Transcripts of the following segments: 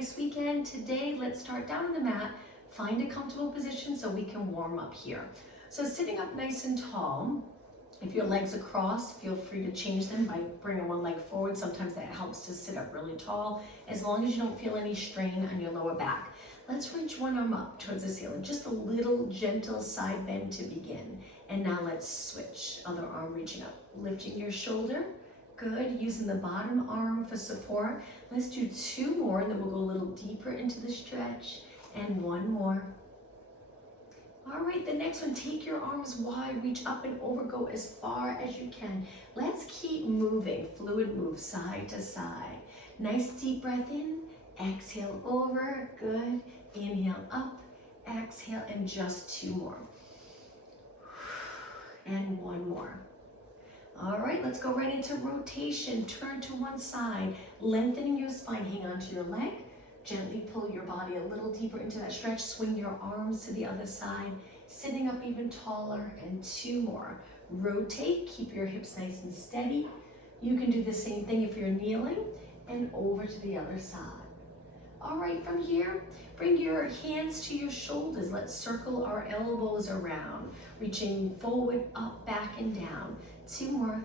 nice weekend. Today, let's start down on the mat. Find a comfortable position so we can warm up here. So sitting up nice and tall. If your legs are crossed, feel free to change them by bringing one leg forward. Sometimes that helps to sit up really tall, as long as you don't feel any strain on your lower back. Let's reach one arm up towards the ceiling, just a little gentle side bend to begin. And now let's switch, other arm reaching up, lifting your shoulder. Good, using the bottom arm for support. Let's do two more, and then we'll go a little deeper into the stretch, and one more. All right, the next one, take your arms wide, reach up and over, go as far as you can. Let's keep moving, fluid move side to side. Nice deep breath in, exhale over, good. Inhale up, exhale, and just two more. And one more. All right, let's go right into rotation. Turn to one side, lengthening your spine, hang onto your leg. Gently pull your body a little deeper into that stretch. Swing your arms to the other side, sitting up even taller, and two more. Rotate, keep your hips nice and steady. You can do the same thing if you're kneeling, and over to the other side. All right, from here, bring your hands to your shoulders. Let's circle our elbows around, reaching forward, up, back, and down. Two more,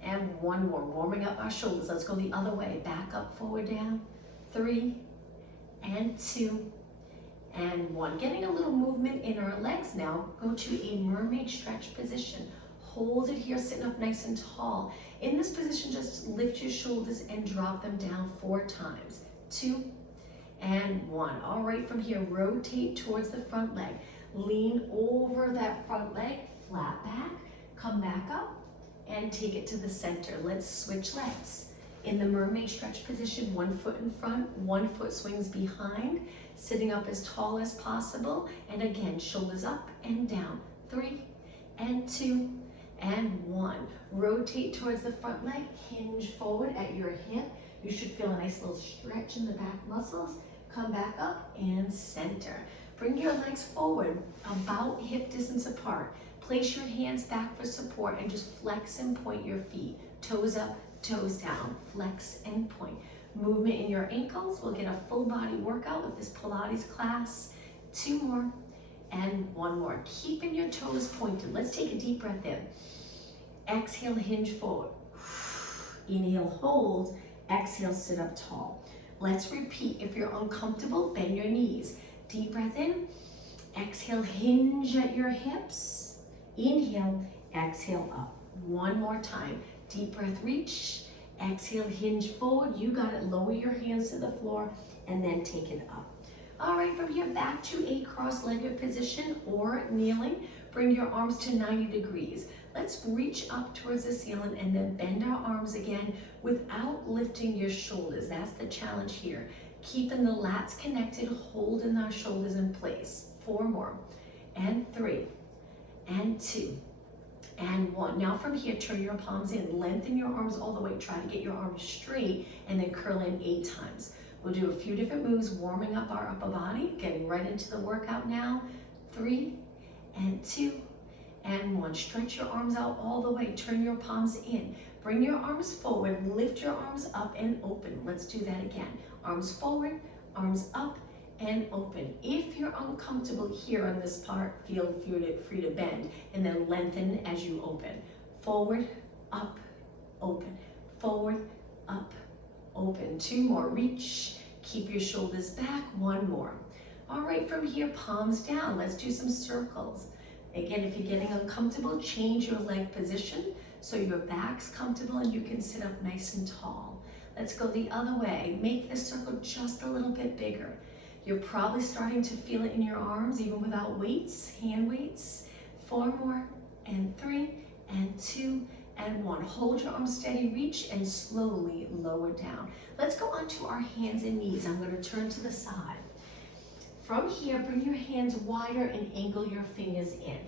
and one more. Warming up our shoulders. Let's go the other way. Back up, forward, down. 3, and 2, and 1. Getting a little movement in our legs now. Go to a mermaid stretch position. Hold it here, sitting up nice and tall. In this position, just lift your shoulders and drop them down 4 times. 2, and 1. All right, from here, rotate towards the front leg. Lean over that front leg, flat back. Come back up and take it to the center. Let's switch legs. In the mermaid stretch position, 1 foot in front, 1 foot swings behind, sitting up as tall as possible. And again, shoulders up and down. 3, and 2, and 1. Rotate towards the front leg, hinge forward at your hip. You should feel a nice little stretch in the back muscles. Come back up and center. Bring your legs forward, about hip distance apart. Place your hands back for support and just flex and point your feet. Toes up, toes down, flex and point. Movement in your ankles. We'll get a full body workout with this Pilates class. 2 more and 1 more. Keeping your toes pointed. Let's take a deep breath in. Exhale, hinge forward. Inhale, hold. Exhale, sit up tall. Let's repeat. If you're uncomfortable, bend your knees. Deep breath in. Exhale, hinge at your hips. Inhale, exhale up. One more time. Deep breath, reach. Exhale, hinge forward. You got it. Lower your hands to the floor and then take it up. All right, from here, back to a cross-legged position or kneeling. Bring your arms to 90 degrees. Let's reach up towards the ceiling and then bend our arms again without lifting your shoulders. That's the challenge here. Keeping the lats connected, holding our shoulders in place. 4 more, and 3, and 2, and 1. Now from here, turn your palms in, lengthen your arms all the way. Try to get your arms straight and then curl in 8 times. We'll do a few different moves, warming up our upper body, getting right into the workout now. 3, and 2, and 1. Stretch your arms out all the way. Turn your palms in. Bring your arms forward, lift your arms up and open. Let's do that again. Arms forward, arms up, and open. If you're uncomfortable here on this part, feel free to bend and then lengthen as you open. Forward, up, open. Forward, up, open. 2 more, reach. Keep your shoulders back. 1 more. All right, from here, palms down. Let's do some circles. Again, if you're getting uncomfortable, change your leg position so your back's comfortable and you can sit up nice and tall. Let's go the other way. Make this circle just a little bit bigger. You're probably starting to feel it in your arms, even without weights, hand weights. 4 more, and 3, and 2, and 1. Hold your arms steady, reach, and slowly lower down. Let's go onto our hands and knees. I'm going to turn to the side. From here, bring your hands wider and angle your fingers in.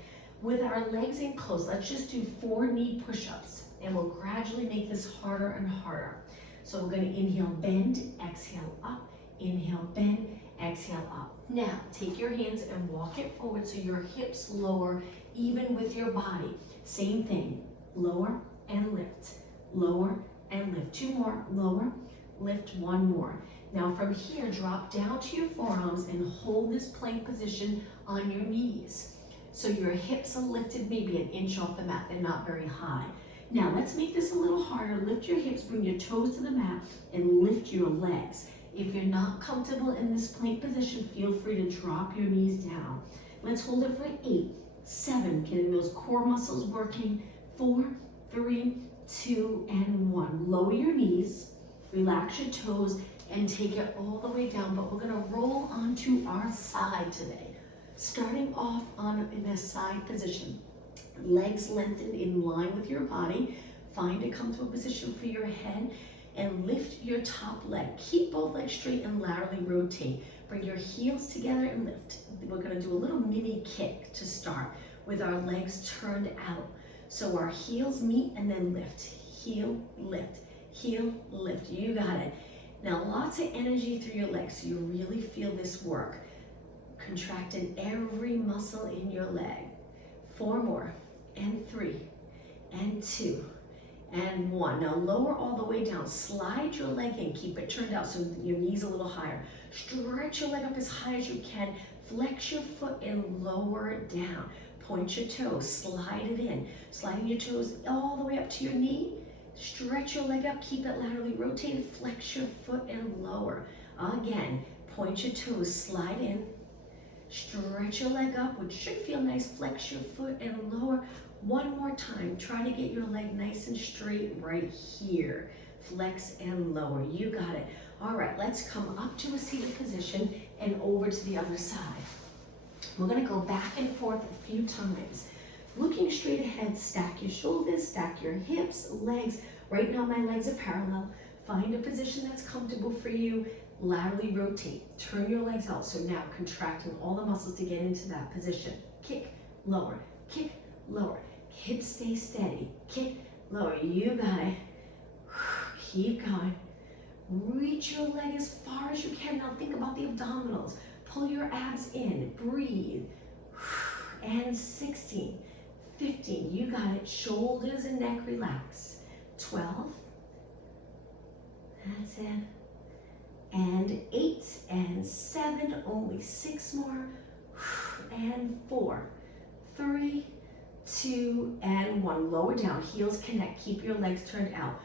With our legs in close, let's just do 4 knee push-ups, and we'll gradually make this harder and harder. So we're going to inhale, bend, exhale, up, inhale, bend, exhale, up. Now, take your hands and walk it forward so your hips lower even with your body. Same thing, lower and lift, lower and lift. 2 more, lower, lift, 1 more. Now from here, drop down to your forearms and hold this plank position on your knees. So your hips are lifted maybe an inch off the mat. They're not very high. Now let's make this a little harder. Lift your hips, bring your toes to the mat, and lift your legs. If you're not comfortable in this plank position, feel free to drop your knees down. Let's hold it for 8, 7, getting those core muscles working. 4, 3, 2, and 1. Lower your knees, relax your toes, and take it all the way down, but we're gonna roll onto our side today. Starting off in a side position. Legs lengthened in line with your body. Find a comfortable position for your head and lift your top leg. Keep both legs straight and laterally rotate. Bring your heels together and lift. We're gonna do a little mini kick to start with our legs turned out. So our heels meet and then lift. Heel, lift, heel, lift. You got it. Now lots of energy through your legs so you really feel this work. Contracting every muscle in your leg. 4 more, and 3, and 2, and 1. Now lower all the way down. Slide your leg in. Keep it turned out so your knee's a little higher. Stretch your leg up as high as you can. Flex your foot and lower it down. Point your toes, slide it in. Sliding your toes all the way up to your knee. Stretch your leg up, keep it laterally rotated. Flex your foot and lower. Again, point your toes, slide in. Stretch your leg up, which should feel nice. Flex your foot and lower. One more time. Try to get your leg nice and straight right here. Flex and lower. You got it. All right, let's come up to a seated position and over to the other side. We're going to go back and forth a few times. Looking straight ahead, stack your shoulders, stack your hips, legs. Right now my legs are parallel. Find a position that's comfortable for you. Laterally rotate. Turn your legs out. So now contracting all the muscles to get into that position. Kick, lower, kick, lower. Hips stay steady. Kick, lower. You got it. Keep going. Reach your leg as far as you can. Now think about the abdominals. Pull your abs in. Breathe. And 16, 15. You got it. Shoulders and neck relax. 12. That's it. And 8 and 7, only 6 more, and 4, 3, 2, and 1. Lower down, heels connect, keep your legs turned out.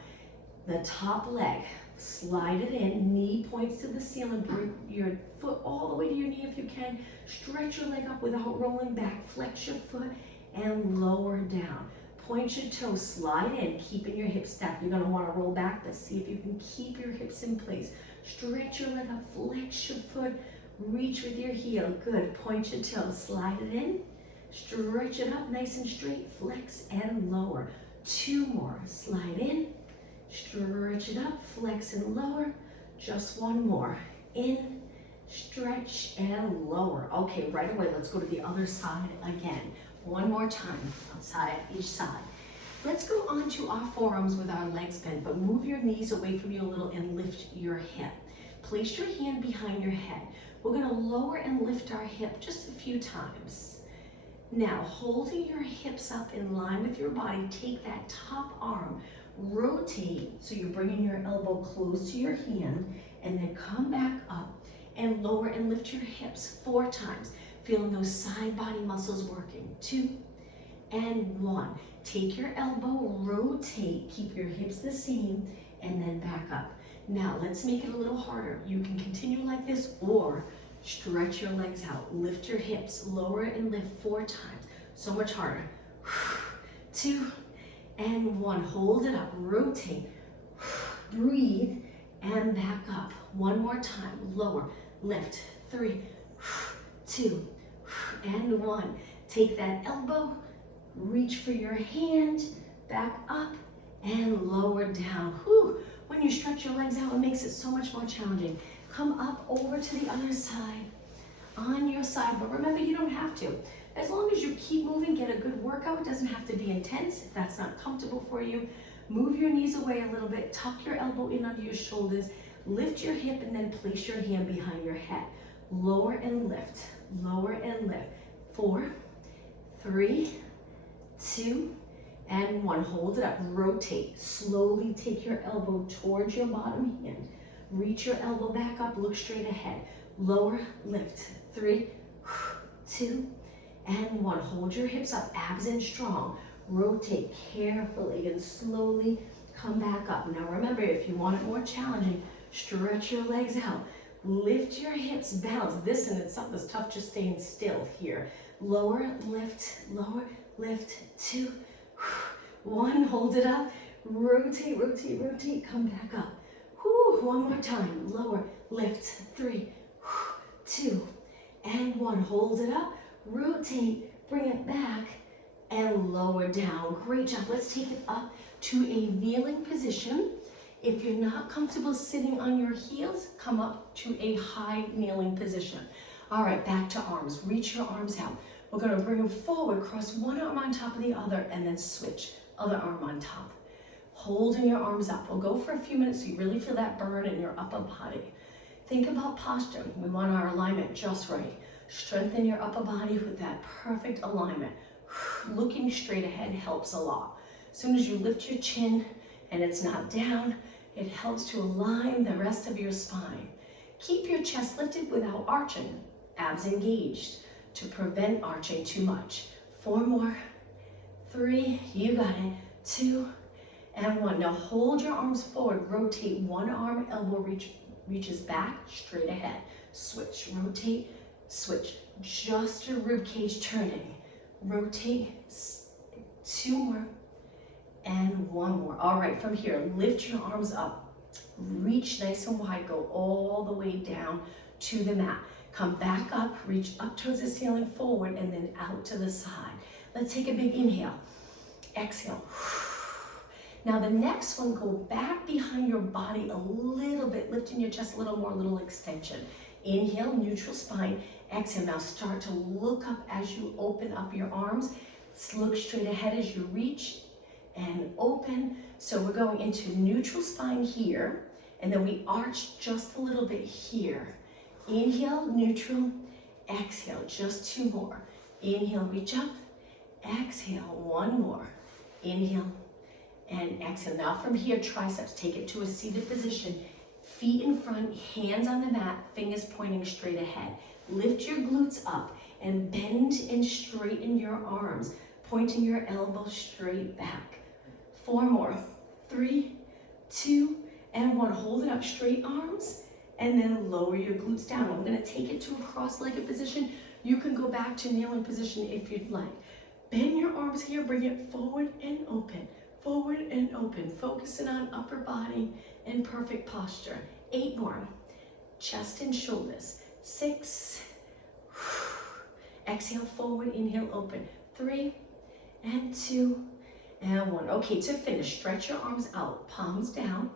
The top leg, slide it in, knee points to the ceiling, bring your foot all the way to your knee if you can. Stretch your leg up without rolling back, flex your foot and lower down. Point your toes, slide in, keeping your hips stacked. You're gonna wanna roll back, but see if you can keep your hips in place. Stretch your leg up, flex your foot, reach with your heel. Good, point your toes, slide it in, stretch it up nice and straight, flex and lower. 2 more, slide in, stretch it up, flex and lower. Just 1 more, in, stretch and lower. Okay, right away, let's go to the other side again. 1 more time, outside each side. Let's go onto our forearms with our legs bent, but move your knees away from you a little and lift your hip. Place your hand behind your head. We're gonna lower and lift our hip just a few times. Now, holding your hips up in line with your body, take that top arm, rotate, so you're bringing your elbow close to your hand, and then come back up and lower and lift your hips 4 times. Feeling those side body muscles working. 2 and 1. Take your elbow, rotate, keep your hips the same, and then back up. Now let's make it a little harder. You can continue like this or stretch your legs out. Lift your hips, lower and lift 4 times. So much harder. 2 and 1. Hold it up, rotate, breathe, and back up. 1 more time, lower, lift, 3, 2, and 1. Take that elbow, reach for your hand, back up, and lower down. Whew. When you stretch your legs out, it makes it so much more challenging. Come up over to the other side, on your side, but remember you don't have to. As long as you keep moving, get a good workout. It doesn't have to be intense if that's not comfortable for you. Move your knees away a little bit, tuck your elbow in under your shoulders, lift your hip, and then place your hand behind your head. Lower and lift, lower and lift. 4, 3, 2, and 1. Hold it up, rotate. Slowly take your elbow towards your bottom hand. Reach your elbow back up, look straight ahead. Lower, lift. 3, 2, and 1. Hold your hips up, abs in strong. Rotate carefully and slowly come back up. Now remember, if you want it more challenging, stretch your legs out. Lift your hips, balance. This in itself is tough, just staying still here. Lower, lift, 2, 1, hold it up. Rotate, rotate, rotate, come back up. Whew, one more time. Lower, lift, 3, 2, and 1. Hold it up, rotate, bring it back, and lower down. Great job. Let's take it up to a kneeling position. If you're not comfortable sitting on your heels, come up to a high kneeling position. All right, back to arms. Reach your arms out. We're going to bring them forward, cross one arm on top of the other, and then switch. Other arm on top. Holding your arms up. We'll go for a few minutes so you really feel that burn in your upper body. Think about posture. We want our alignment just right. Strengthen your upper body with that perfect alignment. Looking straight ahead helps a lot. As soon as you lift your chin and it's not down, it helps to align the rest of your spine. Keep your chest lifted without arching. Abs engaged to prevent arching too much. 4 more. 3, you got it. 2, and 1. Now hold your arms forward. Rotate one arm, elbow reaches back, straight ahead. Switch, rotate, switch. Just your rib cage turning. Rotate, 2 more, and 1 more. All right, from here, lift your arms up. Reach nice and wide, go all the way down to the mat. Come back up, reach up towards the ceiling, forward, and then out to the side. Let's take a big inhale. Exhale. Now the next one, go back behind your body a little bit, lifting your chest a little more, little extension. Inhale, neutral spine. Exhale, now start to look up as you open up your arms. Look straight ahead as you reach and open. So we're going into neutral spine here, and then we arch just a little bit here. Inhale, neutral. Exhale, just 2 more. Inhale, reach up. Exhale, 1 more. Inhale and exhale. Now from here, triceps, take it to a seated position. Feet in front, hands on the mat, fingers pointing straight ahead. Lift your glutes up and bend and straighten your arms, pointing your elbows straight back. 4 more. 3, 2, and 1. Hold it up, straight arms, and then lower your glutes down. I'm going to take it to a cross-legged position. You can go back to kneeling position if you'd like. Bend your arms here, bring it forward and open. Forward and open, focusing on upper body and perfect posture. 8 more. Chest and shoulders. 6. Exhale, forward, inhale, open. 3, and 2, and 1. Okay, to finish, stretch your arms out, palms down,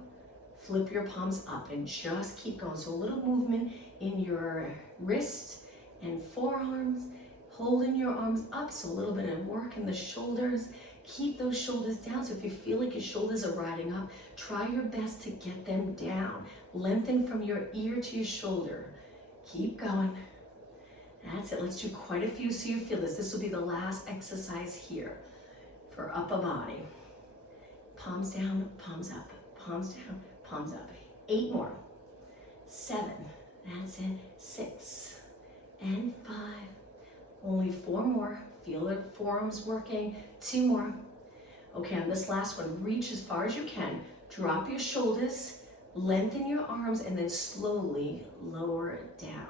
flip your palms up, and just keep going. So a little movement in your wrist and forearms, holding your arms up, so a little bit of work in the shoulders. Keep those shoulders down. So if you feel like your shoulders are riding up, try your best to get them down. Lengthen from your ear to your shoulder. Keep going. That's it. Let's do quite a few so you feel this. This will be the last exercise here for upper body. Palms down, palms up, palms down, palms up. 8 more. 7. That's it. 6 and 5. Only 4 more. Feel the forearms working. 2 more. Okay, on this last one, reach as far as you can. Drop your shoulders, lengthen your arms, and then slowly lower it down.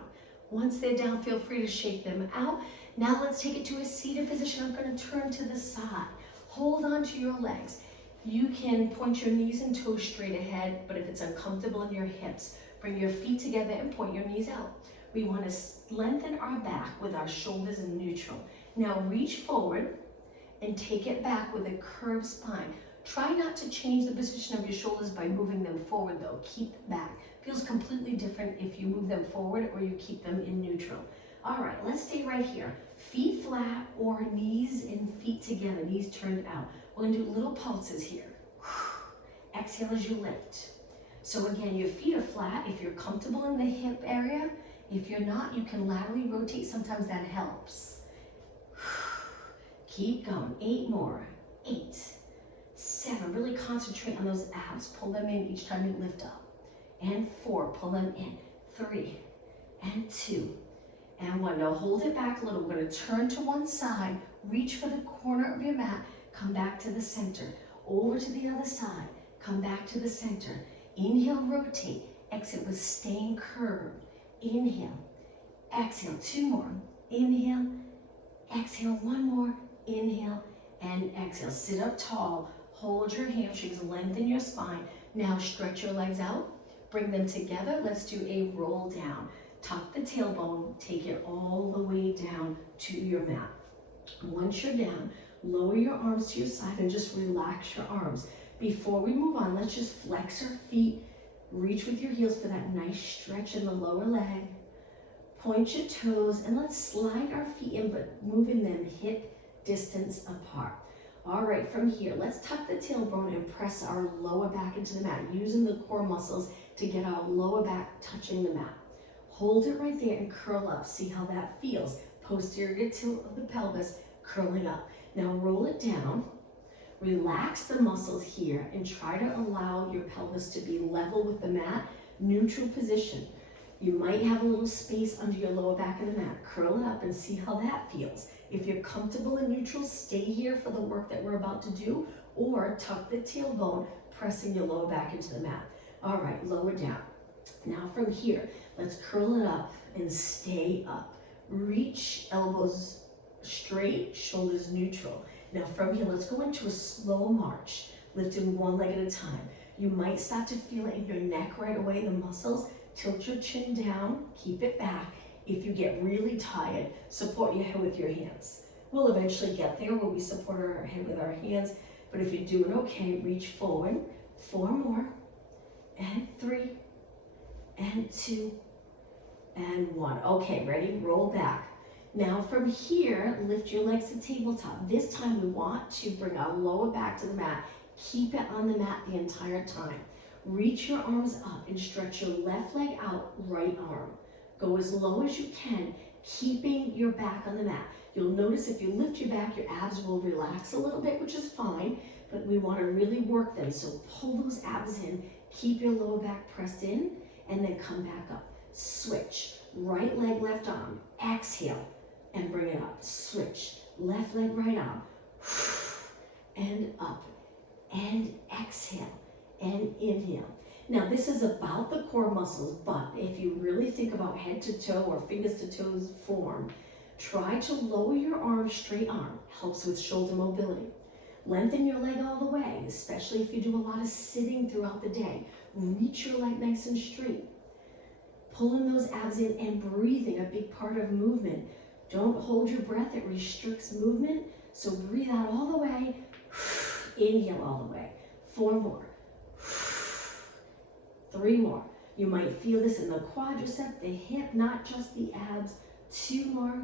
Once they're down, feel free to shake them out. Now let's take it to a seated position. I'm going to turn to the side. Hold on to your legs. You can point your knees and toes straight ahead, but if it's uncomfortable in your hips, bring your feet together and point your knees out. We want to lengthen our back with our shoulders in neutral. Now reach forward and take it back with a curved spine. Try not to change the position of your shoulders by moving them forward though. Keep them back. Feels completely different if you move them forward or you keep them in neutral. All right, let's stay right here. Feet flat or knees and feet together, knees turned out. We're gonna do little pulses here. Exhale as you lift. So again, your feet are flat if you're comfortable in the hip area. If you're not, you can laterally rotate. Sometimes that helps. Keep going. 8 more. 8, 7. Really concentrate on those abs. Pull them in each time you lift up. and 4. Pull them in. 3 and 2 and 1. Now hold it back a little. We're going to turn to one side, reach for the corner of your mat, come back to the center. Over to the other side, come back to the center. Inhale, rotate. Exhale with staying curved. Inhale, exhale, 2 more. Inhale, exhale, 1 more. Inhale and exhale. Sit up tall. Hold your hamstrings, lengthen your spine. Now stretch your legs out. Bring them together. Let's do a roll down. Tuck the tailbone. Take it all the way down to your mat. Once you're down, lower your arms to your side and just relax your arms. Before we move on, let's just flex our feet. Reach with your heels for that nice stretch in the lower leg. Point your toes and let's slide our feet in, but moving them hip distance apart. All right, from here, let's tuck the tailbone and press our lower back into the mat, using the core muscles to get our lower back touching the mat. Hold it right there and curl up. See how that feels. Posterior tilt of the pelvis, curling up. Now roll it down. Relax the muscles here and try to allow your pelvis to be level with the mat, neutral position. You might have a little space under your lower back of the mat. Curl it up and see how that feels. If you're comfortable in neutral, stay here for the work that we're about to do, or tuck the tailbone, pressing your lower back into the mat. All right, lower down. Now from here, let's curl it up and stay up. Reach, elbows straight, shoulders neutral. Now from here, let's go into a slow march, lifting one leg at a time. You might start to feel it in your neck right away, the muscles. Tilt your chin down, keep it back. If you get really tired, support your head with your hands. We'll eventually get there where we support our head with our hands, but if you're doing okay, reach forward. 4 more, and 3, and 2, and 1. Okay, ready? Roll back. Now from here, lift your legs to tabletop. This time we want to bring our lower back to the mat. Keep it on the mat the entire time. Reach your arms up and stretch your left leg out, right arm. Go as low as you can, keeping your back on the mat. You'll notice if you lift your back, your abs will relax a little bit, which is fine, but we want to really work them. So pull those abs in, keep your lower back pressed in, and then come back up. Switch, right leg, left arm. Exhale, and bring it up. Switch, left leg, right arm. And up, and exhale, and inhale. Now this is about the core muscles, but if you really think about head to toe or fingers to toes form, try to lower your arm, straight arm, helps with shoulder mobility. Lengthen your leg all the way, especially if you do a lot of sitting throughout the day. Reach your leg nice and straight. Pulling those abs in and breathing, a big part of movement. Don't hold your breath, it restricts movement. So breathe out all the way, inhale all the way. 4 more. 3 more. You might feel this in the quadricep, the hip, not just the abs. 2 more,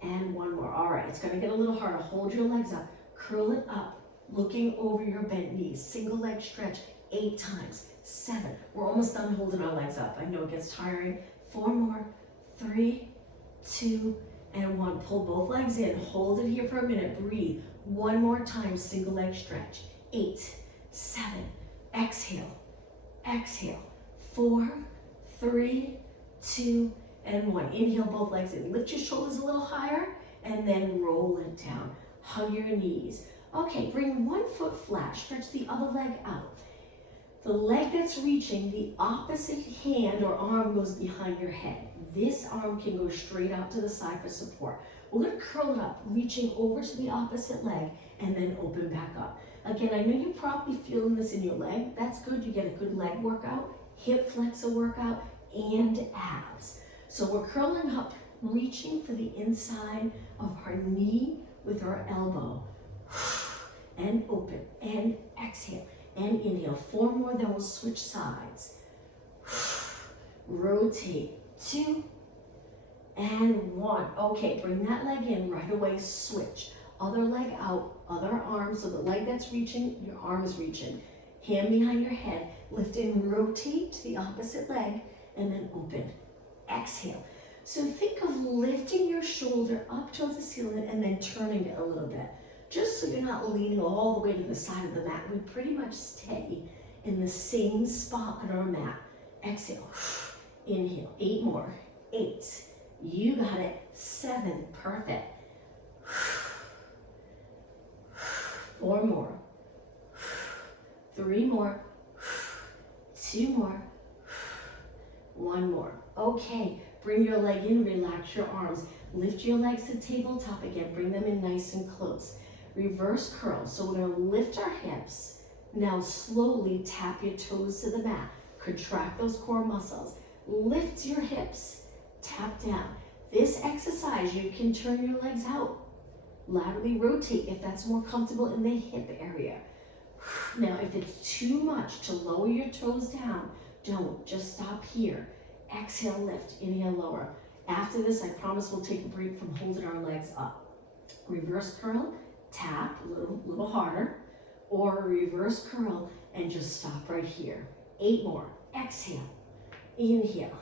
and 1 more. All right, it's gonna get a little harder. Hold your legs up, curl it up, looking over your bent knees. Single leg stretch 8 times. 7. We're almost done holding our legs up. I know it gets tiring. 4 more. 3, 2, and 1. Pull both legs in. Hold it here for a minute. Breathe. 1 more time. Single leg stretch. 8, 7. Exhale. Exhale. 4, 3, 2, and 1. Inhale both legs in. Lift your shoulders a little higher and then roll it down. Hug your knees. Okay, bring one foot flat. Stretch the other leg out. The leg that's reaching, the opposite hand or arm goes behind your head. This arm can go straight out to the side for support. We're going to curl it up, reaching over to the opposite leg and then open back up. Again, I know you're probably feeling this in your leg. That's good. You get a good leg workout, hip flexor workout, and abs. So we're curling up, reaching for the inside of our knee with our elbow. And open, and exhale, and inhale. 4 more, then we'll switch sides. Rotate. 2, and 1. Okay, bring that leg in right away, switch. Other leg out, other arm, so the leg that's reaching, your arm is reaching. Hand behind your head, lift and rotate to the opposite leg, and then open. Exhale. So think of lifting your shoulder up towards the ceiling and then turning it a little bit. Just so you're not leaning all the way to the side of the mat. We pretty much stay in the same spot on our mat. Exhale, inhale, 8 more, 8, you got it, 7, perfect, 4 more, 3 more, 2 more, 1 more. Okay, bring your leg in, relax your arms. Lift your legs to tabletop again, bring them in nice and close. Reverse curl, so we're gonna lift our hips. Now slowly tap your toes to the mat. Contract those core muscles. Lift your hips, tap down. This exercise, you can turn your legs out. Laterally rotate if that's more comfortable in the hip area. Now, if it's too much to lower your toes down, don't, just stop here. Exhale, lift, inhale, lower. After this, I promise we'll take a break from holding our legs up. Reverse curl, tap a little harder, or reverse curl and just stop right here. 8 more, exhale, inhale,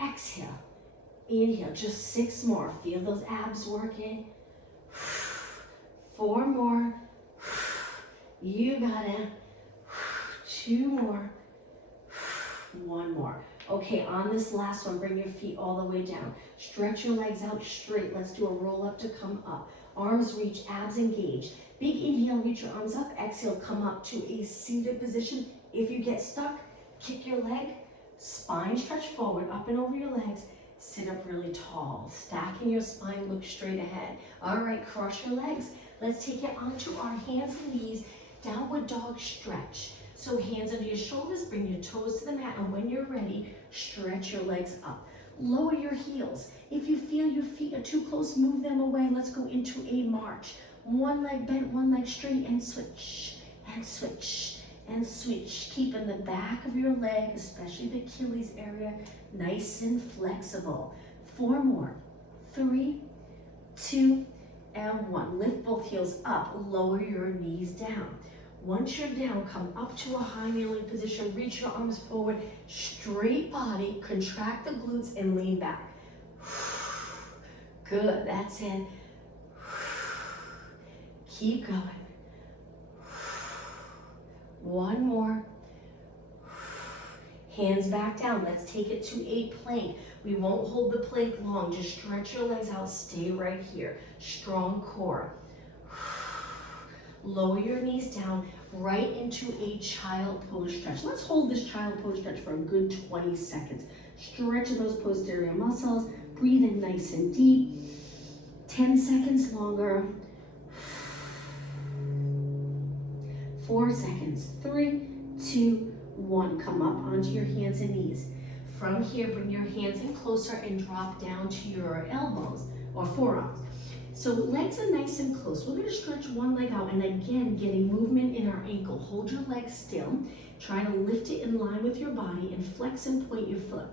exhale, inhale, just 6 more. Feel those abs working. 4 more, you got it. 2 more, 1 more. Okay, on this last one, bring your feet all the way down. Stretch your legs out straight. Let's do a roll up to come up. Arms reach, abs engage. Big inhale, reach your arms up. Exhale, come up to a seated position. If you get stuck, kick your leg. Spine stretch forward, up and over your legs. Sit up really tall. Stacking your spine, look straight ahead. All right, cross your legs. Let's take it onto our hands and knees. Downward dog stretch. So hands under your shoulders, bring your toes to the mat, and when you're ready, stretch your legs up. Lower your heels. If you feel your feet are too close, move them away. Let's go into a march. One leg bent, one leg straight, and switch, and switch, and switch. Keeping the back of your leg, especially the Achilles area, nice and flexible. 4 more, 3, 2, and 1. Lift both heels up, lower your knees down. Once you're down, come up to a high kneeling position, reach your arms forward, straight body, contract the glutes and lean back. Good, that's it. Keep going. 1 more. Hands back down, let's take it to a plank. We won't hold the plank long, just stretch your legs out, stay right here. Strong core. Lower your knees down, right into a child pose stretch. Let's hold this child pose stretch for a good 20 seconds. Stretch those posterior muscles, breathe in nice and deep. 10 seconds longer. 4 seconds, 3, 2, 1. Come up onto your hands and knees. From here, bring your hands in closer and drop down to your elbows or forearms. So legs are nice and close. We're gonna stretch one leg out and again, getting movement in our ankle. Hold your leg still. Try to lift it in line with your body and flex and point your foot.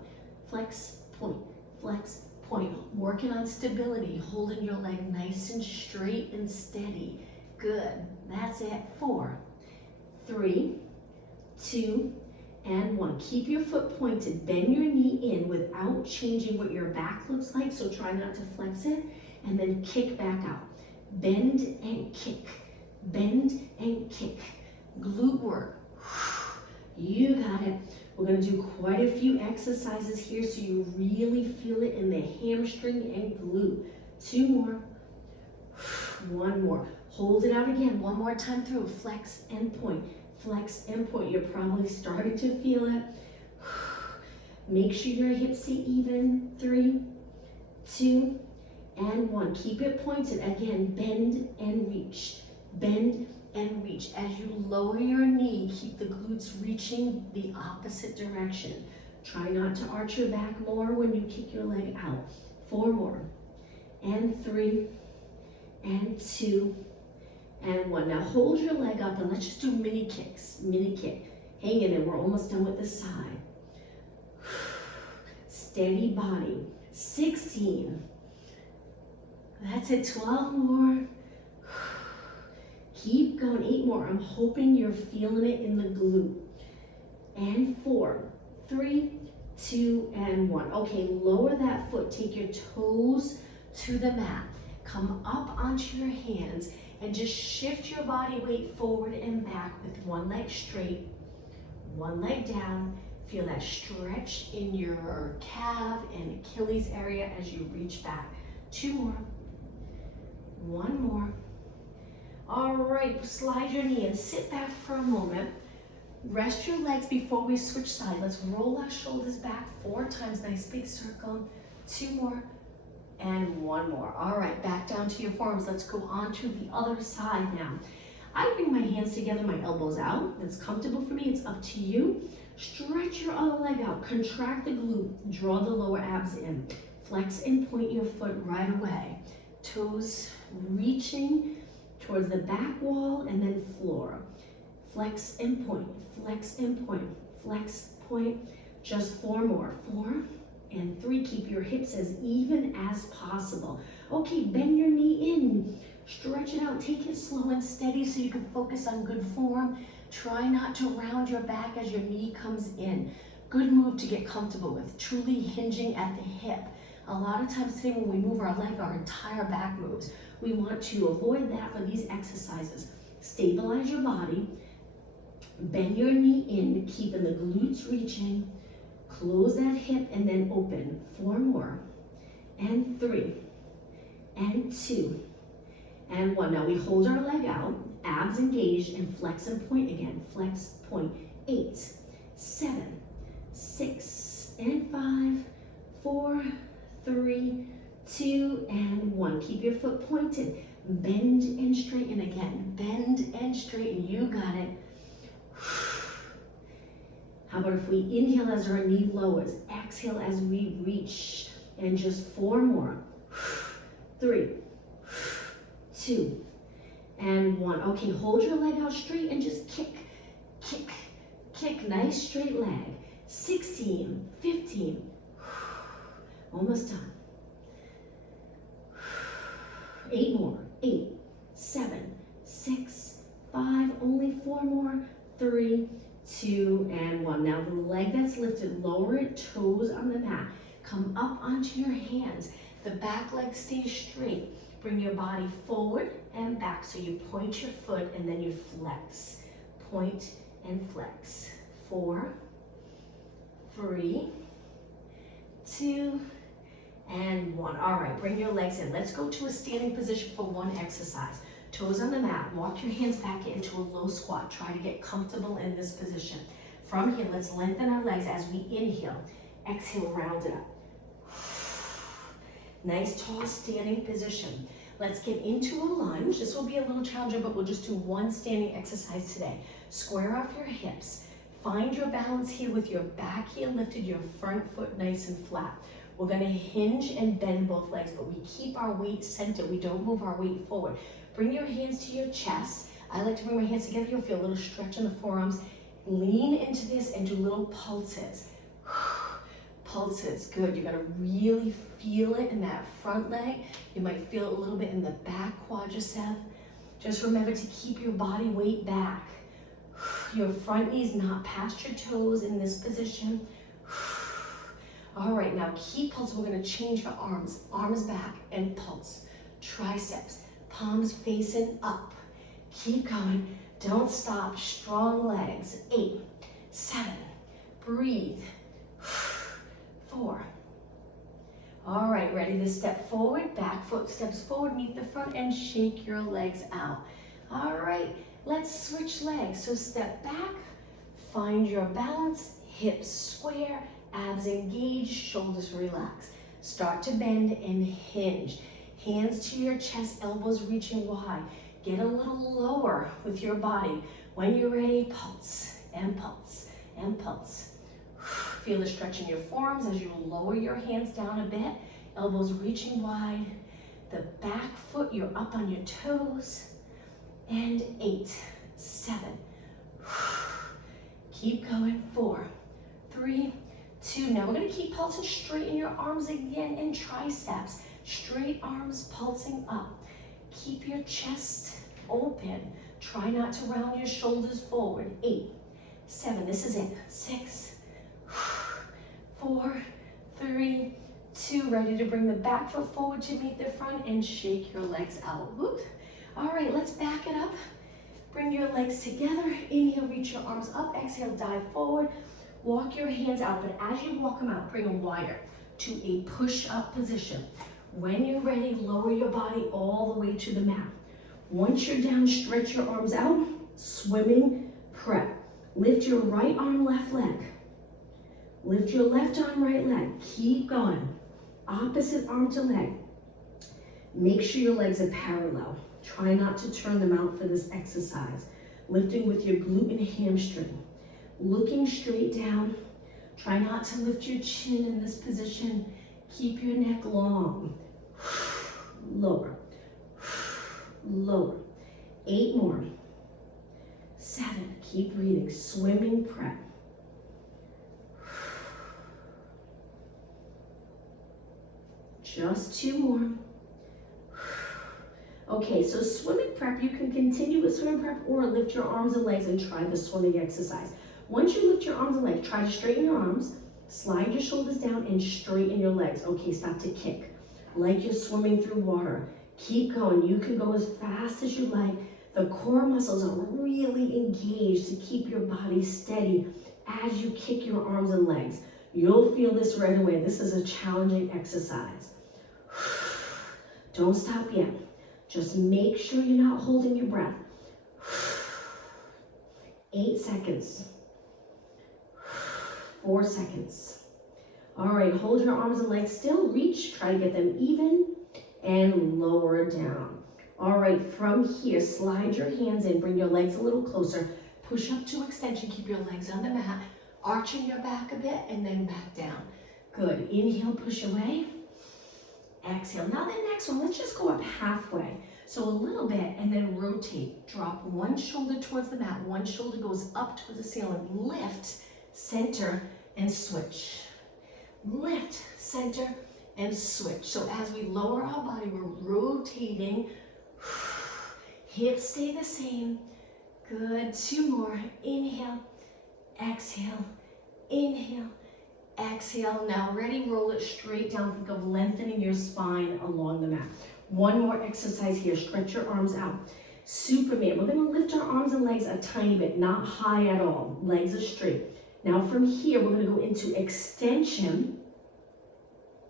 Flex, point, flex, point. Working on stability, holding your leg nice and straight and steady. Good, that's it. 4, 3, 2, and 1. Keep your foot pointed. Bend your knee in without changing what your back looks like, so try not to flex it. And then kick back out. Bend and kick. Bend and kick. Glute work. You got it. We're going to do quite a few exercises here so you really feel it in the hamstring and glute. 2 more. 1 more. Hold it out again. 1 more time through. Flex and point. Flex and point. You're probably starting to feel it. Make sure your hips stay even. 3, 2, and 1. Keep it pointed. Again, bend and reach. Bend and reach. As you lower your knee, keep the glutes reaching the opposite direction. Try not to arch your back more when you kick your leg out. 4 more. And 3, and 2, and 1. Now hold your leg up and let's just do mini kicks. Mini kick. Hang in there. We're almost done with this side. Steady body. 16. That's it. 12 more. Keep going. 8 more. I'm hoping you're feeling it in the glute. And 4, 3, 2, and 1. Okay, lower that foot. Take your toes to the mat. Come up onto your hands and just shift your body weight forward and back with one leg straight, One leg down. Feel that stretch in your calf and Achilles area as you reach back. 2 more. 1 more. All right, slide your knee and sit back for a moment. Rest your legs before we switch sides. Let's roll our shoulders back 4 times. Nice big circle. 2 more. And 1 more. All right, back down to your forearms. Let's go on to the other side now. I bring my hands together, my elbows out. It's comfortable for me. It's up to you. Stretch your other leg out. Contract the glute. Draw the lower abs in. Flex and point your foot right away. Toes reaching towards the back wall and then floor. Flex and point. Flex and point. Flex, point. Just 4 more. 4 and 3. Keep your hips as even as possible. Okay, bend your knee in. Stretch it out. Take it slow and steady so you can focus on good form. Try not to round your back as your knee comes in. Good move to get comfortable with. Truly hinging at the hip. A lot of times today when we move our leg, our entire back moves. We want to avoid that for these exercises. Stabilize your body. Bend your knee in, keeping the glutes reaching. Close that hip and then open. 4 more. And 3. And 2. And 1. Now we hold our leg out, abs engaged, and flex and point again. Flex, point. 8, 7, 6, and 5, 4, 3, 2, and 1. Keep your foot pointed. Bend and straighten again. Bend and straighten. You got it. How about if we inhale as our knee lowers, exhale as we reach, and just 4 more. 3, 2, and 1. Okay, hold your leg out straight and just kick, kick, kick. Nice straight leg. 16, 15. Almost done. 8 more. 8, 7, 6, 5. Only 4 more. 3, 2, and 1. Now the leg that's lifted, lower it, toes on the mat. Come up onto your hands. The back leg stays straight. Bring your body forward and back. So you point your foot and then you flex. Point and flex. 4, 3, 2, and 1. All right, bring your legs in. Let's go to a standing position for one exercise. Toes on the mat. Walk your hands back into a low squat. Try to get comfortable in this position. From here, let's lengthen our legs as we inhale. Exhale, round it up. Nice tall standing position. Let's get into a lunge. This will be a little challenging, but we'll just do one standing exercise today. Square off your hips. Find your balance here with your back heel lifted, your front foot nice and flat. We're gonna hinge and bend both legs, but we keep our weight centered. We don't move our weight forward. Bring your hands to your chest. I like to bring my hands together. You'll feel a little stretch in the forearms. Lean into this and do little pulses. Pulses, good. You gotta really feel it in that front leg. You might feel it a little bit in the back quadricep. Just remember to keep your body weight back. Your front knee's not past your toes in this position. All right, now keep pulsing. We're gonna change your arms. Arms back and pulse. Triceps, palms facing up. Keep going, don't stop. Strong legs. 8, 7, breathe. 4. All right, ready to step forward. Back foot steps forward, meet the front, and shake your legs out. All right, let's switch legs. So step back, find your balance, hips square, abs engaged, shoulders relax. Start to bend and hinge. Hands to your chest, elbows reaching wide. Get a little lower with your body. When you're ready, pulse and pulse and pulse. Feel the stretch in your forearms as you lower your hands down a bit. Elbows reaching wide. The back foot, you're up on your toes. And 8, 7. Keep going. 4, 3, 2. Now we're going to keep pulsing. Straighten your arms again and triceps. Straight arms pulsing up. Keep your chest open. Try not to round your shoulders forward. 8, 7. This is it. 6, 4, 3, 2. Ready to bring the back foot forward to meet the front and shake your legs out. Whoop. All right, let's back it up. Bring your legs together. Inhale, reach your arms up. Exhale, dive forward. Walk your hands out, but as you walk them out, bring them wider to a push-up position. When you're ready, lower your body all the way to the mat. Once you're down, stretch your arms out. Swimming prep. Lift your right arm, left leg. Lift your left arm, right leg. Keep going. Opposite arm to leg. Make sure your legs are parallel. Try not to turn them out for this exercise. Lifting with your glute and hamstring. Looking straight down. Try not to lift your chin in this position. Keep your neck long. Lower. Lower. 8 more. 7. Keep breathing. Swimming prep. Just 2 more. Okay, so swimming prep, you can continue with swimming prep or lift your arms and legs and try the swimming exercise. Once you lift your arms and legs, try to straighten your arms, slide your shoulders down and straighten your legs. Okay, start to kick like you're swimming through water. Keep going. You can go as fast as you like. The core muscles are really engaged to keep your body steady as you kick your arms and legs. You'll feel this right away. This is a challenging exercise. Don't stop yet. Just make sure you're not holding your breath. 8 seconds. 4 seconds. All right, hold your arms and legs still. Reach, try to get them even and lower down. All right, from here, slide your hands in, bring your legs a little closer. Push up to extension, keep your legs on the mat, arching your back a bit and then back down. Good, inhale, push away. Exhale. Now the next one, let's just go up halfway. So a little bit and then rotate. Drop one shoulder towards the mat, one shoulder goes up towards the ceiling. Lift, center, and switch. Lift, center, and switch. So as we lower our body, we're rotating. Hips stay the same. Good. 2 more. Inhale, exhale, inhale. Exhale, now ready, roll it straight down. Think of lengthening your spine along the mat. One more exercise here, stretch your arms out. Superman, we're gonna lift our arms and legs a tiny bit, not high at all. Legs are straight. Now from here, we're gonna go into extension.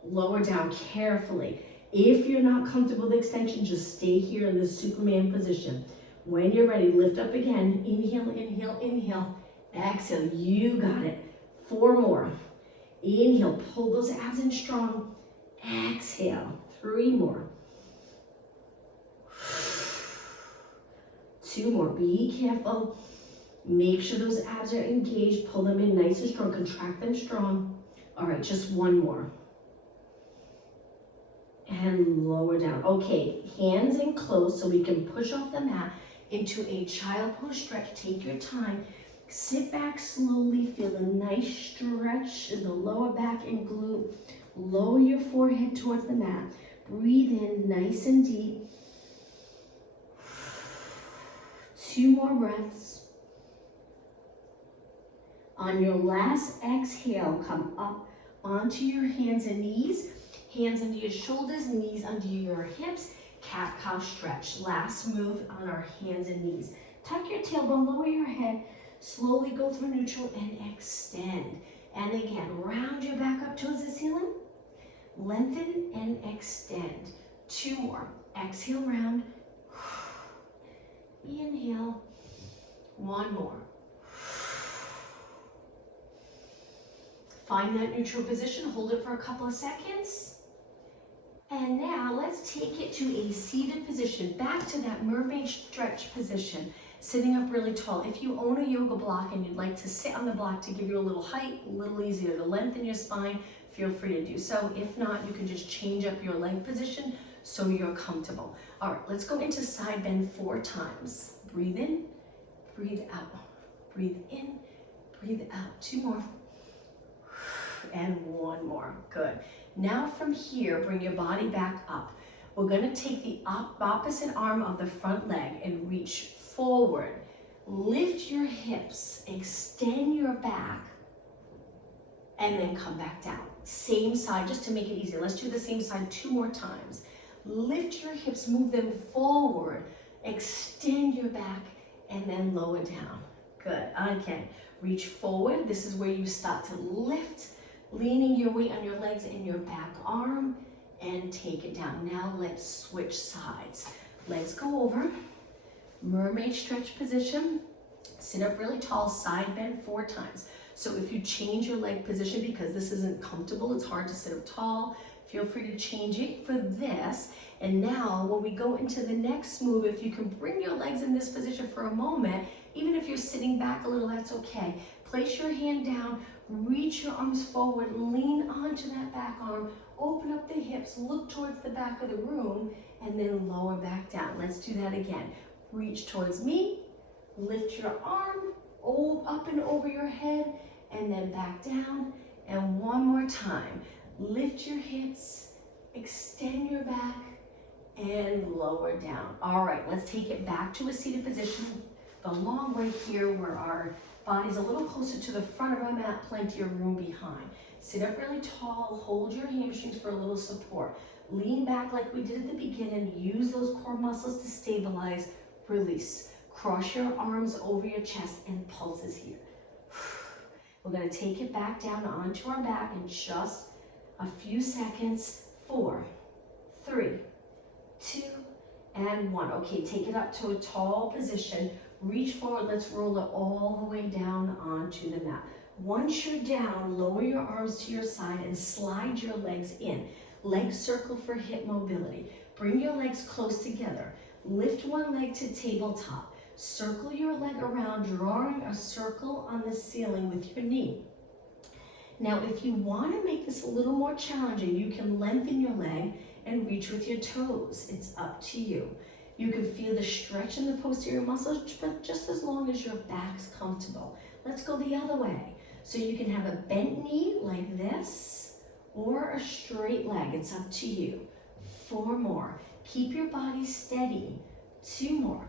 Lower down carefully. If you're not comfortable with extension, just stay here in the Superman position. When you're ready, lift up again. Inhale, inhale, inhale. Exhale, you got it. 4 more. Inhale, pull those abs in strong. Exhale, 3 more. 2 more, be careful. Make sure those abs are engaged. Pull them in nice and strong, contract them strong. All right, just 1 more. And lower down. Okay, hands in close so we can push off the mat into a child pose stretch. Take your time. Sit back slowly, feel a nice stretch in the lower back and glute. Lower your forehead towards the mat. Breathe in nice and deep. 2 more breaths. On your last exhale, come up onto your hands and knees. Hands under your shoulders, knees under your hips. Cat-cow stretch. Last move on our hands and knees. Tuck your tailbone, lower your head. Slowly go through neutral and extend. And again, round your back up towards the ceiling. Lengthen and extend. 2 more. Exhale, round. Inhale. 1 more. Find that neutral position. Hold it for a couple of seconds. And now let's take it to a seated position. Back to that mermaid stretch position. Sitting up really tall. If you own a yoga block and you'd like to sit on the block to give you a little height, a little easier to lengthen your spine, feel free to do so. If not, you can just change up your leg position so you're comfortable. All right, let's go into side bend 4 times. Breathe in, breathe out. Breathe in, breathe out. 2 more. And 1 more. Good. Now from here, bring your body back up. We're gonna take the opposite arm of the front leg and reach forward. Lift your hips, extend your back, and then come back down. Same side, just to make it easier. Let's do the same side 2 more times. Lift your hips, move them forward, extend your back, and then lower down. Good, again, reach forward. This is where you start to lift, leaning your weight on your legs and your back arm, and take it down. Now let's switch sides. Legs go over, mermaid stretch position, sit up really tall, side bend 4 times. So if you change your leg position because this isn't comfortable, it's hard to sit up tall, feel free to change it for this. And now when we go into the next move, if you can bring your legs in this position for a moment, even if you're sitting back a little, that's okay. Place your hand down, reach your arms forward, lean onto that back arm, open up the hips, look towards the back of the room, and then lower back down. Let's do that again. Reach towards me, lift your arm, up and over your head, and then back down. And one more time. Lift your hips, extend your back, and lower down. All right, let's take it back to a seated position. The long way here where our body's a little closer to the front of our mat, plenty of room behind. Sit up really tall, hold your hamstrings for a little support. Lean back like we did at the beginning, use those core muscles to stabilize, release. Cross your arms over your chest and pulses here. We're gonna take it back down onto our back in just a few seconds. 4, 3, 2, and 1. Okay, take it up to a tall position. Reach forward, let's roll it all the way down onto the mat. Once you're down, lower your arms to your side and slide your legs in. Leg circle for hip mobility. Bring your legs close together. Lift one leg to tabletop. Circle your leg around, drawing a circle on the ceiling with your knee. Now, if you want to make this a little more challenging, you can lengthen your leg and reach with your toes. It's up to you. You can feel the stretch in the posterior muscles, but just as long as your back's comfortable. Let's go the other way. So you can have a bent knee like this, or a straight leg. It's up to you. 4 more. Keep your body steady. 2 more.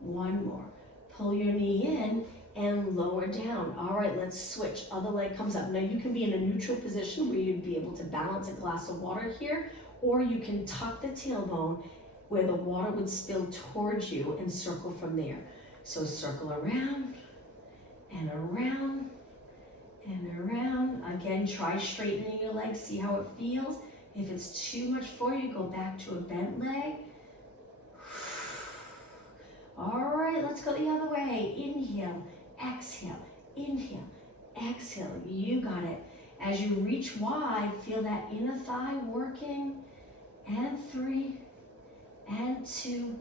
1 more. Pull your knee in and lower down. All right, let's switch. Other leg comes up. Now you can be in a neutral position where you'd be able to balance a glass of water here, or you can tuck the tailbone where the water would spill towards you and circle from there. So circle around and around and around. Again, try straightening your legs, see how it feels. If it's too much for you, go back to a bent leg. All right, let's go the other way. Inhale, exhale, inhale, exhale. You got it. As you reach wide, feel that inner thigh working. And 3, and 2,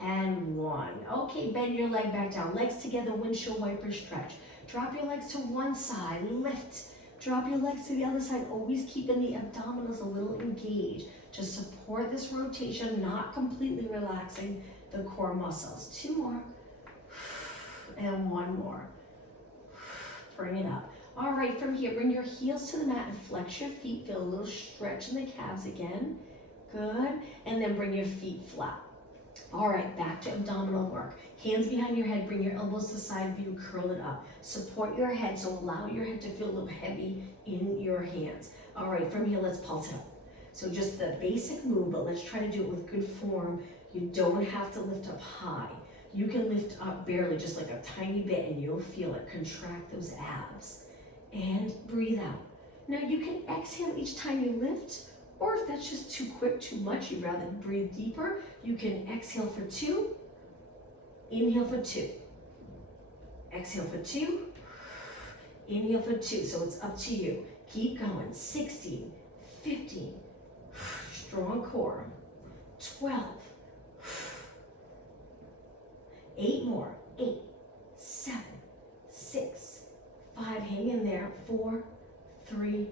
and 1. Okay, bend your leg back down. Legs together, windshield wiper stretch. Drop your legs to one side, lift. Drop your legs to the other side, always keeping the abdominals a little engaged to support this rotation, not completely relaxing the core muscles. 2 more, and 1 more. Bring it up. All right, from here, bring your heels to the mat and flex your feet. Feel a little stretch in the calves again. Good, and then bring your feet flat. All right, back to abdominal work. Hands behind your head, bring your elbows to side view, curl it up. Support your head, so allow your head to feel a little heavy in your hands. All right, from here, let's pulse it up. So just the basic move, but let's try to do it with good form. You don't have to lift up high. You can lift up barely, just like a tiny bit, and you'll feel it. Contract those abs. And breathe out. Now you can exhale each time you lift, or if that's just too quick, too much, you'd rather breathe deeper, you can exhale for 2, inhale for 2, exhale for 2, inhale for 2. So it's up to you. Keep going. 16, 15, strong core. 12, 8 more. 8, 7, 6, 5. Hang in there. 4, 3,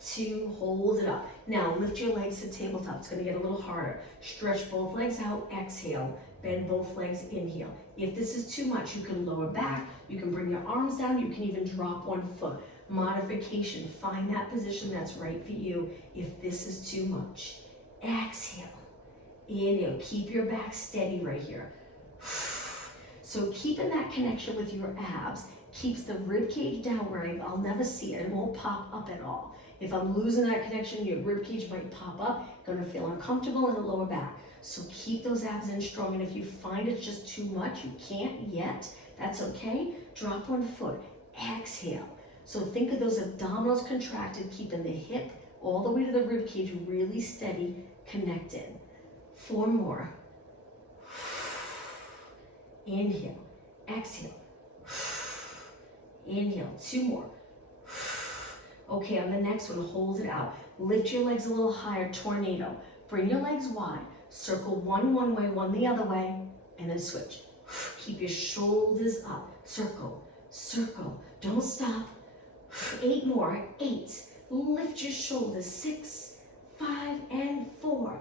2, hold it up. Now lift your legs to tabletop. It's going to get a little harder. Stretch both legs out, exhale. Bend both legs, inhale. If this is too much, you can lower back. You can bring your arms down. You can even drop one foot. Modification. Find that position that's right for you if this is too much. Exhale. Inhale. Keep your back steady right here. So keeping that connection with your abs keeps the rib cage down where I'll never see it. It won't pop up at all. If I'm losing that connection, your rib cage might pop up. Gonna feel uncomfortable in the lower back. So keep those abs in strong, and if you find it's just too much, you can't yet, that's okay. Drop one foot, exhale. So think of those abdominals contracted, keeping the hip all the way to the rib cage, really steady, connected. 4 more. Inhale, exhale. Inhale, 2 more. Okay, on the next one, hold it out. Lift your legs a little higher, tornado. Bring your legs wide. Circle one way, one the other way, and then switch. Keep your shoulders up. Circle, circle. Don't stop. 8 more. 8. Lift your shoulders. 6, 5, and 4.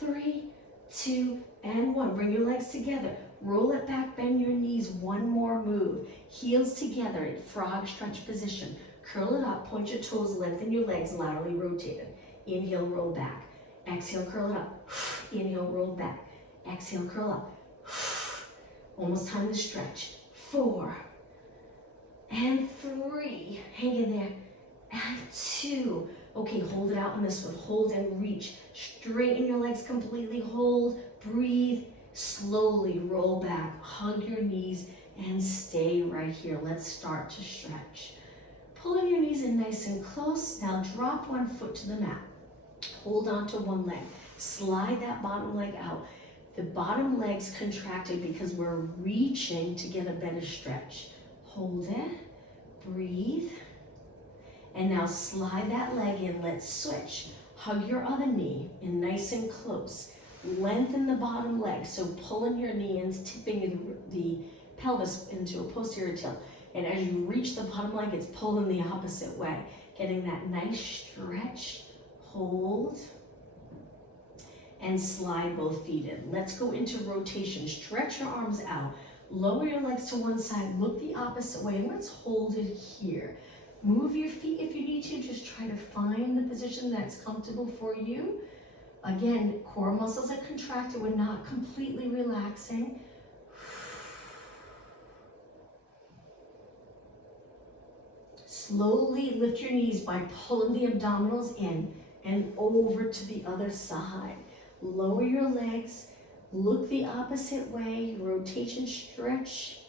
3, 2, and 1. Bring your legs together. Roll it back, bend your knees. One more move. Heels together in frog stretch position. Curl it up, point your toes, lengthen your legs, laterally rotated. Inhale, roll back. Exhale, curl it up. Inhale, roll back. Exhale, curl up. Almost time to stretch. 4 and 3. Hang in there. And 2. Okay, hold it out on this one. Hold and reach. Straighten your legs completely. Hold, breathe. Slowly roll back. Hug your knees and stay right here. Let's start to stretch. Pulling your knees in nice and close. Now drop one foot to the mat. Hold on to one leg. Slide that bottom leg out. The bottom leg's contracted because we're reaching to get a better stretch. Hold it. Breathe. And now slide that leg in. Let's switch. Hug your other knee in nice and close. Lengthen the bottom leg. So pulling your knee in, tipping the pelvis into a posterior tilt. And as you reach the bottom leg, it's pulling the opposite way. Getting that nice stretch. Hold. And slide both feet in. Let's go into rotation. Stretch your arms out. Lower your legs to one side. Look the opposite way. And let's hold it here. Move your feet if you need to. Just try to find the position that's comfortable for you. Again, core muscles are contracted. We're not completely relaxing. Slowly lift your knees by pulling the abdominals in and over to the other side. Lower your legs. Look the opposite way. Rotation, stretch.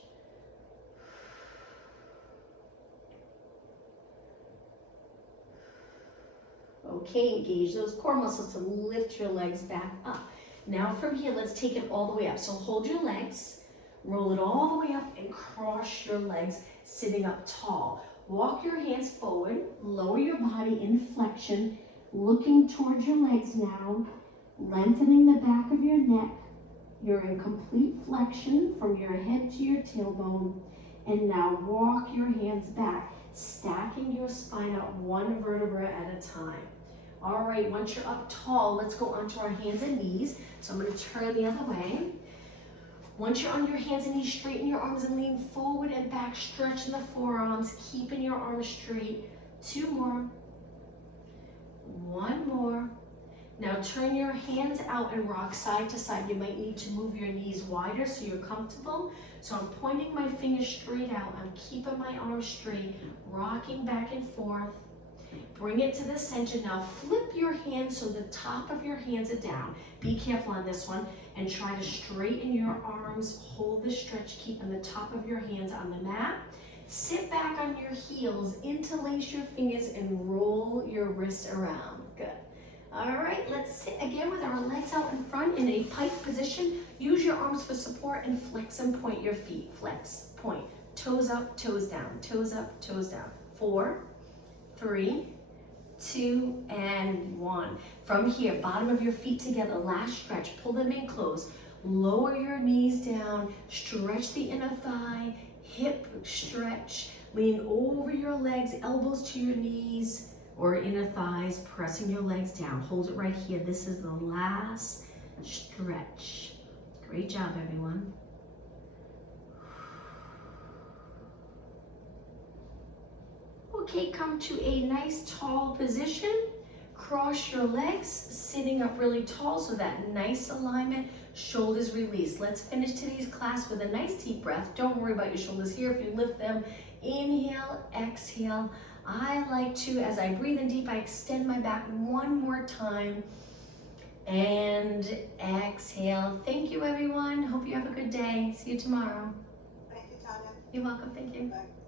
Okay, engage those core muscles to lift your legs back up. Now from here, let's take it all the way up. So hold your legs, roll it all the way up, and cross your legs sitting up tall. Walk your hands forward, lower your body in flexion, looking towards your legs now, lengthening the back of your neck. You're in complete flexion from your head to your tailbone. And now walk your hands back, stacking your spine out one vertebra at a time. All right, once you're up tall, let's go onto our hands and knees. So I'm going to turn the other way. Once you're on your hands and knees, straighten your arms and lean forward and back, stretching the forearms, keeping your arms straight. 2 more. 1 more. Now turn your hands out and rock side to side. You might need to move your knees wider so you're comfortable. So I'm pointing my fingers straight out. I'm keeping my arms straight, rocking back and forth. Bring it to the center. Now flip your hands so the top of your hands are down. Be careful on this one and try to straighten your arms. Hold the stretch, keeping the top of your hands on the mat. Sit back on your heels, interlace your fingers and roll your wrists around. Good. All right, let's sit again with our legs out in front in a pike position. Use your arms for support and flex and point your feet. Flex, point, toes up, toes down, toes up, toes down. 4, 3, 2, and 1. From here, bottom of your feet together, last stretch, pull them in close. Lower your knees down, stretch the inner thigh, hip stretch, lean over your legs, elbows to your knees or inner thighs, pressing your legs down. Hold it right here. This is the last stretch. Great job, everyone. Okay, come to a nice tall position. Cross your legs, sitting up really tall, so that nice alignment, shoulders released. Let's finish today's class with a nice deep breath. Don't worry about your shoulders here. If you lift them, inhale, exhale. I like to, as I breathe in deep, I extend my back one more time. And exhale. Thank you, everyone. Hope you have a good day. See you tomorrow. Thank you, Tanya. You're welcome. Thank you. Bye.